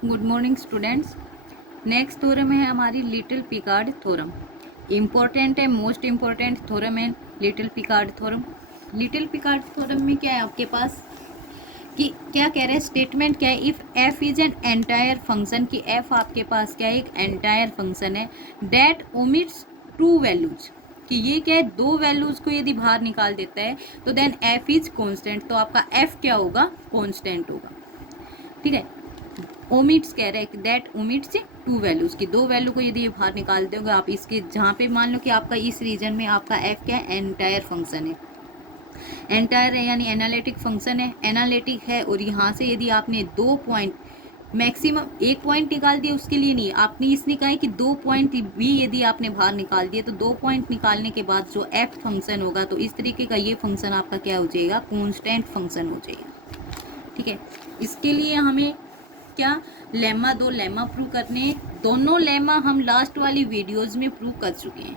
Good morning students. Next theorem है हमारी little Picard theorem. Important है, मोस्ट इम्पोर्टेंट थ्योरम है little Picard theorem. Little Picard theorem में क्या है आपके पास कि क्या कह रहे हैं, स्टेटमेंट क्या है, if F is an entire function, कि एफ आपके पास क्या है, एक एंटायर फंक्शन है डेट ओमिट्स टू वैल्यूज, कि ये क्या है, दो वैल्यूज को यदि बाहर निकाल देता है तो देन एफ इज कॉन्स्टेंट, तो आपका एफ क्या होगा, कॉन्स्टेंट होगा। ठीक है, ओमिट्स कह रहे हैं दैट ओमिट्स टू वैल्यूज, की दो वैल्यू को यदि ये बाहर निकाल दोगे आप, इसके जहाँ पे मान लो कि आपका इस रीजन में आपका एफ क्या है, एंटायर फंक्शन है, एंटायर है यानी एनालिटिक फंक्शन है, एनालिटिक है, और यहाँ से यदि आपने 2 पॉइंट, मैक्सिमम 1 पॉइंट निकाल दिया, उसके लिए नहीं, आपने इसने कहा है कि 2 पॉइंट भी यदि आपने बाहर निकाल दिए तो 2 पॉइंट निकालने के बाद जो एफ फंक्शन होगा, तो इस तरीके का ये फंक्शन आपका क्या हो जाएगा, कॉन्स्टेंट फंक्शन हो जाएगा। ठीक है, इसके लिए हमें क्या लेमा, दो लेमा प्रूव करने हैं। दोनों लेमा हम लास्ट वाली वीडियोस में प्रूव कर चुके हैं।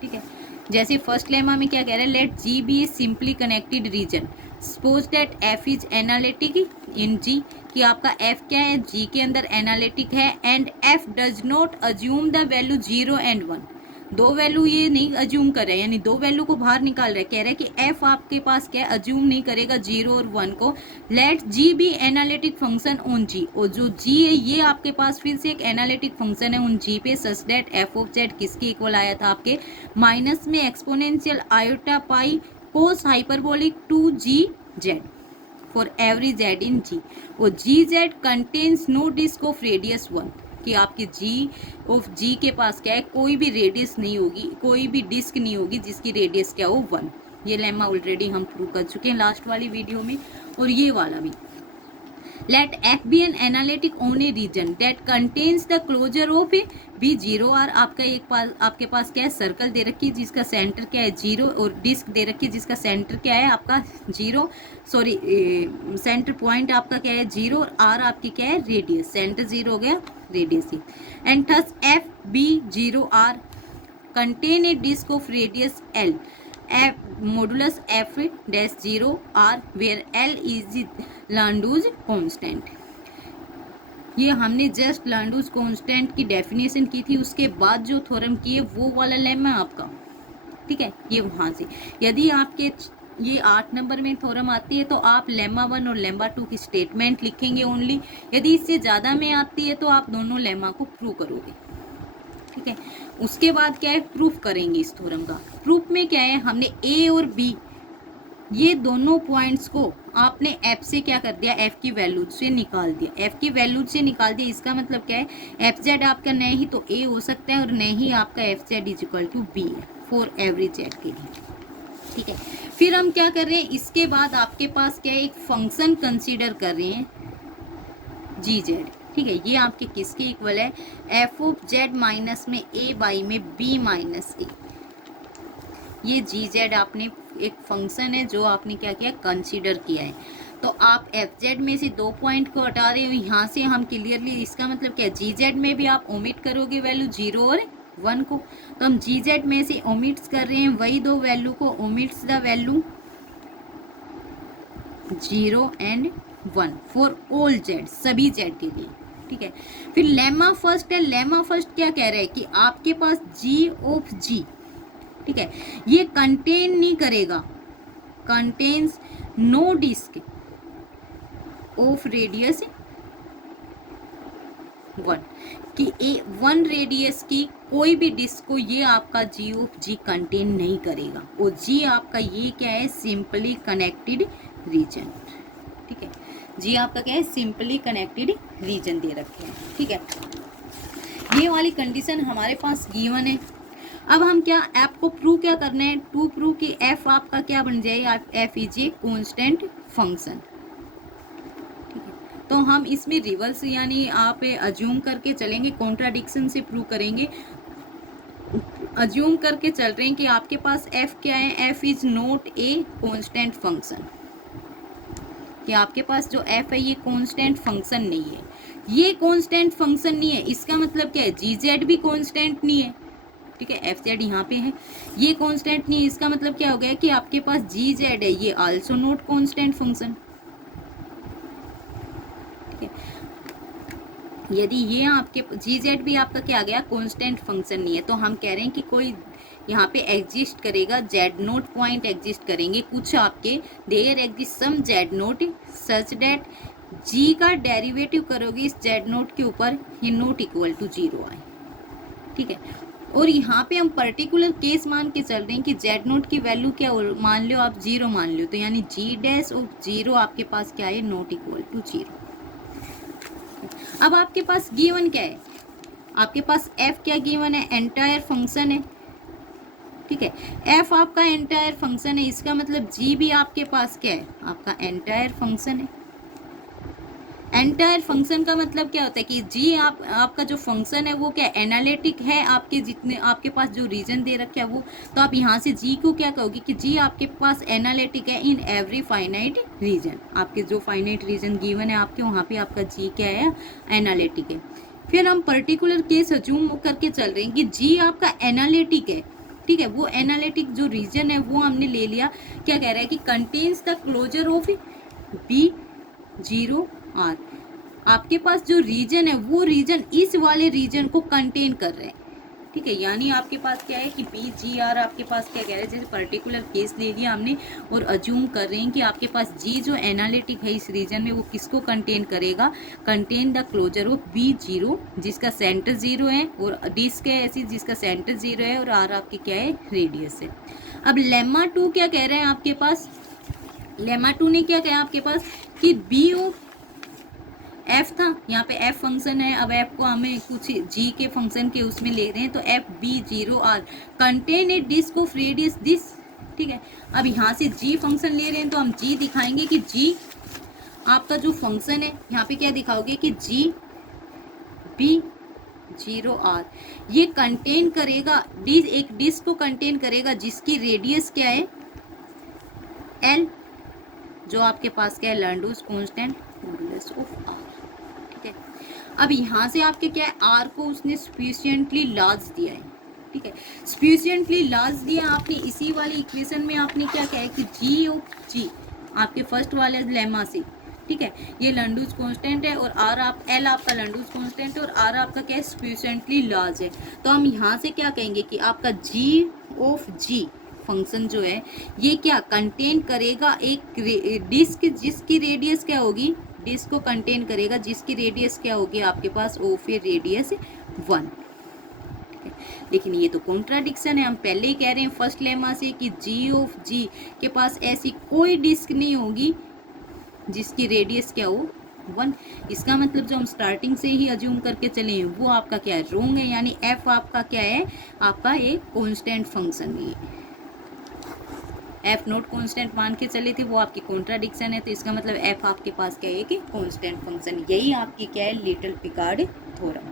ठीक है, जैसे फर्स्ट लेमा में क्या कह रहे हैं, let G be a simply connected region, suppose that F is analytic in G, कि आपका एफ क्या है, जी के अंदर एनालिटिक है, and F does not assume the value 0 and 1, दो वैल्यू ये नहीं अज्यूम कर रहे हैं, यानी दो वैल्यू को बाहर निकाल रहे हैं, कह रहे हैं कि एफ आपके पास क्या अज्यूम नहीं करेगा 0 और 1 को। Let G be analytic function on G, और जो जी है ये आपके पास फिर से एक एनालिटिक फंक्शन है उन जी पे, such that F of Z किसके इक्वल आया था आपके, माइनस में exponential iota pi cos hyperbolic 2g z for every Z in G, और G Z contains no disc of radius 1, कि आपके जी ऑफ जी के पास क्या है, कोई भी रेडियस नहीं होगी, कोई भी डिस्क नहीं होगी जिसकी रेडियस क्या हो 1। ये लेमा ऑलरेडी हम प्रूव कर चुके हैं लास्ट वाली वीडियो में, और ये वाला भी। Let f be an analytic on a region that contains the closure of a B 0 R, आपका एक पास आपके पास क्या है, सर्कल दे रखी है जिसका सेंटर क्या है 0, और डिस्क दे रखी है जिसका सेंटर क्या है आपका 0, सॉरी सेंटर पॉइंट आपका क्या है 0, और आर आपकी क्या है, रेडियस, सेंटर 0 हो गया, रेडियस ही, and thus F B 0 R contain a disc of radius L, F modulus F dash 0 R where L is Landau's constant. ये हमने जस्ट लांडूज कांस्टेंट की डेफिनेशन की थी, उसके बाद जो थ्योरम की है वो वाला लेमा आपका। ठीक है, ये वहां से यदि आपके ये 8 नंबर में थ्योरम आती है तो आप लेमा 1 और लेमा 2 की स्टेटमेंट लिखेंगे ओनली, यदि इससे ज़्यादा में आती है तो आप दोनों लेमा को प्रूव करोगे। ठीक है, उसके बाद क्या है, प्रूफ करेंगे इस थ्योरम का। प्रूफ में क्या है, हमने ए और बी ये दोनों पॉइंट्स को आपने एफ से क्या कर दिया, एफ की वैल्यू से निकाल दिया, एफ की वैल्यू से निकाल दिया, इसका मतलब क्या है, एफ जेड आपका न ही तो ए हो सकता है और न ही आपका f z is equal to b है फॉर एवरी जेड के लिए। ठीक है, फिर हम क्या कर रहे हैं, इसके बाद आपके पास क्या है, एक फंक्शन कंसीडर कर रहे हैं जी जेड। ठीक है, ये आपके किसके इक्वल है, एफ ऑफ जेड माइनस में ए बाई में बी माइनस ए, ये जी जेड आपने एक फंक्शन है जो आपने क्या किया, कंसीडर किया है। तो आप एफ जेड में से 2 पॉइंट को हटा रहे हो, यहाँ से हम क्लियरली, इसका मतलब क्या है, जी जेड में भी आप ओमिट करोगे वैल्यू 0 और 1 को, तो हम जी जेड में से ओमिट्स कर रहे हैं वही दो वैल्यू को, omits the value 0 and 1 for all Z, सभी जेड के लिए। ठीक है, फिर लेमा फर्स्ट है, लेमा फर्स्ट क्या कह रहे हैं कि आपके पास जी ऑफ जी, ठीक है, ये कंटेन नहीं करेगा, contains no disc of radius 1, कि ए 1 रेडियस की कोई भी डिस्क को ये आपका जी ऑफ जी कंटेन नहीं करेगा, और जी आपका ये क्या है, सिंपली कनेक्टेड रीजन। ठीक है, जी आपका क्या है, सिंपली कनेक्टेड रीजन दे रखे हैं। ठीक है, ये वाली कंडीशन हमारे पास गिवन है। अब हम क्या, एफ को प्रूव क्या करना है, टू प्रूव कि एफ आपका क्या बन जाएगा, F is a constant function. ठीक है, तो हम इसमें रिवर्स यानी आप अज्यूम करके चलेंगे, कॉन्ट्राडिक्शन से प्रूव करेंगे। अज्यूम करके चल रहे हैं कि आपके पास एफ क्या है, F is not a constant function, कि आपके पास जो एफ है ये कांस्टेंट फंक्शन नहीं है, ये कांस्टेंट फंक्शन नहीं है, इसका मतलब क्या है, जी जेड भी कांस्टेंट नहीं है। ठीक है, एफ जेड यहाँ पे है, ये कांस्टेंट नहीं, इसका मतलब क्या हो गया कि आपके पास जी जेड है, ये आल्सो नॉट कांस्टेंट फंक्शन। ठीक है, यदि ये आपके जी जेड भी आपका क्या आ गया, कांस्टेंट फंक्शन नहीं है, तो हम कह रहे हैं कि कोई यहाँ पे एग्जिस्ट करेगा, जेड नोट पॉइंट एग्जिस्ट करेंगे कुछ आपके, there exist some Z not such that G का डेरिवेटिव करोगे इस जेड नोट के ऊपर, ये नोट इक्वल टू 0 आए, ठीक है। और यहाँ पे हम पर्टिकुलर केस मान के चल रहे हैं कि जेड नोट की वैल्यू क्या मान लो आप, 0 मान लो, तो यानी जी डैश ऑफ 0 आपके पास क्या है, नोट इक्वल टू 0। अब आपके पास गिवन क्या है, आपके पास एफ क्या गिवन है, एंटायर फंक्शन है, ठीक है। एफ आपका एंटायर फंक्शन है, इसका मतलब जी भी आपके पास क्या है, आपका एंटायर फंक्शन है। एंटायर फंक्शन का मतलब क्या होता है कि जी आपका जो फंक्शन है वो क्या एनालिटिक है, आपके जितने आपके पास जो रीजन दे रखे है वो, तो आप यहाँ से जी को क्या कहोगे कि जी आपके पास एनालिटिक है इन एवरी फाइनाइट रीजन, आपके जो फाइनाइट रीजन गिवन है आपके वहाँ पे आपका जी क्या है, एनालिटिक है। फिर हम पर्टिकुलर केस अज्यूम करके चल रहे हैं कि जी आपका एनालिटिक है, ठीक है। वो एनालिटिक जो रीजन है वो हमने ले लिया, क्या कह रहा है कि contains the closure of B 0 R, आपके पास जो रीजन है वो रीजन इस वाले रीजन को कंटेन कर रहे हैं, ठीक है। यानी आपके पास क्या है कि बी जी आर आपके पास क्या कह रहे हैं, जैसे पर्टिकुलर केस ले लिया हमने और अज्यूम कर रहे हैं कि आपके पास जी जो एनालिटिक है इस रीजन में वो किसको कंटेन करेगा, contain the closure of B 0 जिसका सेंटर 0 है, और डिस्क है ऐसी जिसका सेंटर 0 है, और आर आपकी क्या है, रेडियस है। अब लेम्मा 2 क्या कह रहे हैं आपके पास, लेमा 2 ने क्या कहा आपके पास कि बी ऑफ एफ था, यहाँ पे एफ फंक्शन है, अब एफ को हमें कुछ जी के फंक्शन के उसमें ले रहे हैं, तो f B 0 R contain a disc of radius this, ठीक है। अब यहाँ से जी फंक्शन ले रहे हैं तो हम जी दिखाएंगे कि जी आपका जो फंक्शन है यहाँ पे क्या दिखाओगे कि जी बी 0 आर ये कंटेन करेगा एक डिस्क को कंटेन करेगा जिसकी रेडियस क्या है, एल, जो आपके पास क्या है, लैंडूस कांस्टेंट मॉडुलस ऑफ आर, ठीक है। अब यहाँ से आपके क्या है, आर को उसने सफिशिएंटली लार्ज दिया है, ठीक है। सफिशिएंटली लार्ज दिया आपने, इसी वाली इक्वेशन में आपने क्या कहा है कि जी ऑफ जी आपके फर्स्ट वाले लेमा से, ठीक है, ये लैंडूस कांस्टेंट है, और आर आप एल आपका लैंडूस कांस्टेंट है, और आर आपका क्या है, सफिशिएंटली लार्ज है। तो हम यहाँ से क्या कहेंगे कि आपका जी ऑफ जी फंक्शन जो है ये क्या कंटेन करेगा, एक डिस्क जिसकी रेडियस क्या होगी, डिस्क को कंटेन करेगा जिसकी रेडियस क्या होगी आपके पास, ओ फिर रेडियस 1, ठीक है। लेकिन ये तो कॉन्ट्राडिक्शन है, हम पहले ही कह रहे हैं फर्स्ट लेमा से कि जी ऑफ जी के पास ऐसी कोई डिस्क नहीं होगी जिसकी रेडियस क्या हो 1। इसका मतलब जो हम स्टार्टिंग से ही अज्यूम करके चले हैं वो आपका क्या है, रोंग है, यानी एफ आपका क्या है, आपका एक कॉन्स्टेंट फंक्शन है। एफ नोट कांस्टेंट मान के चले थे वो आपकी कॉन्ट्राडिक्शन है, तो इसका मतलब एफ आपके पास क्या है कि कांस्टेंट फंक्शन, यही आपकी क्या है, लिटिल पिकार्ड थ्योरम।